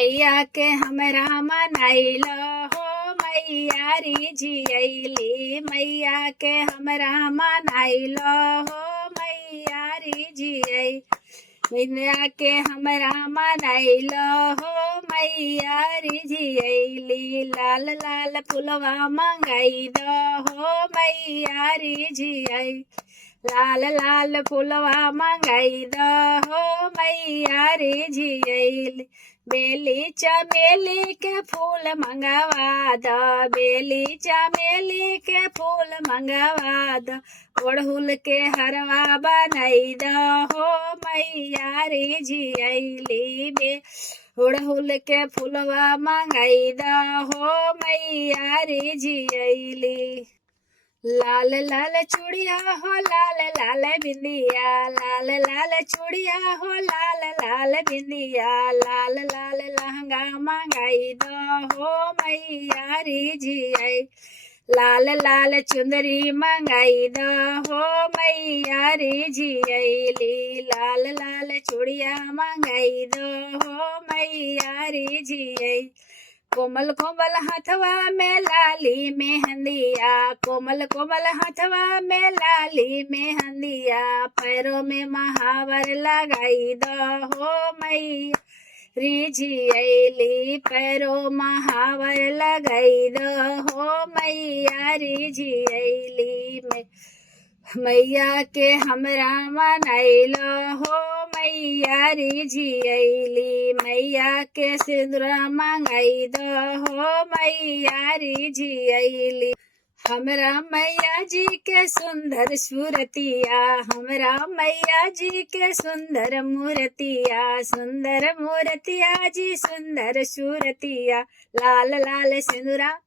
मैया के हमरा मनाइल हो मैया री झियली। मैया के हमरा मनाइल हो मैया री झियली। मैया के हमरा मनाइल हो मैया री झियली। लाल लाल फुलवा मंगाई हो मैया री झियली। लाल लाल फुलवा मंगाई हो मैया री झियली। बेली चमेली के फूल मंगवा द। बेली चमेली के फूल मंगवा द। ओढ़ुल के हरवा बनाई द हो मैया री झियली। बे ओढ़ुल के फूलवा मंगाई द हो मैया री झियली। लाल लाल चूड़िया हो लाल लाल बिंदिया। लाल लाल चूड़िया हो लाल लाल बिंदिया। लाल लाल लहंगा मंगाई दो हो मैया री झियली। लाल लाल चुंदरी मंगाई दो हो मैया री झियली। लाल लाल चूड़िया मंगाई दो हो मैया री झियली। कोमल कोमल हथवा में लाली मेहंदिया। कोमल कोमल हथवा में लाली मेहंदिया। पैरों में महावर लगाई दो हो मैया री झियली। पैरों महावर लगाई दो हो मैया री झियली। मैया के हमरा मनाइल हो मैया री झियली। मैया के सिंदूरा मंगाई दो हो मैया री झियली। हमरा मैया जी के सुंदर सूरतिया। हमरा मैया जी के सुंदर मूर्तिया। सुंदर मूर्तिया जी सुंदर सूरतिया। लाल लाल सिंदूरा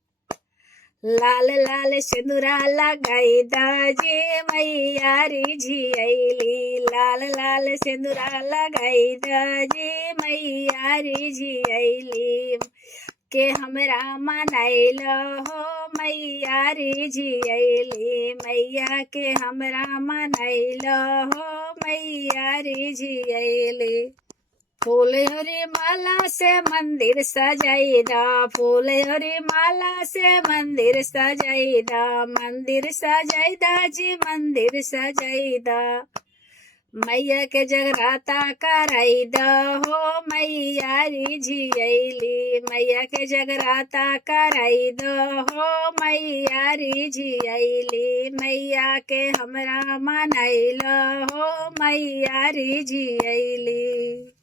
लाल लाल सिंदूरा लगाई दाजी मैया री झियली। लाल लाल सिंदूरा लगाई दाजी मैया री झियली। के हमरा मनाइल हो मैया री झियली। मैया के हमरा मनाइल हो मैया री झियली। फूल हरी माला से मंदिर सजाइदा। फूल हरी माला से मंदिर सजाइदा। मंदिर सजाइदा जी मंदिर सजाइदा। मैया के जगराता कराई द हो मैया री झियली। मैया के जगराता कराई द हो मैया री झियली। मैया के हमरा मनाइल हो मैया री झियली।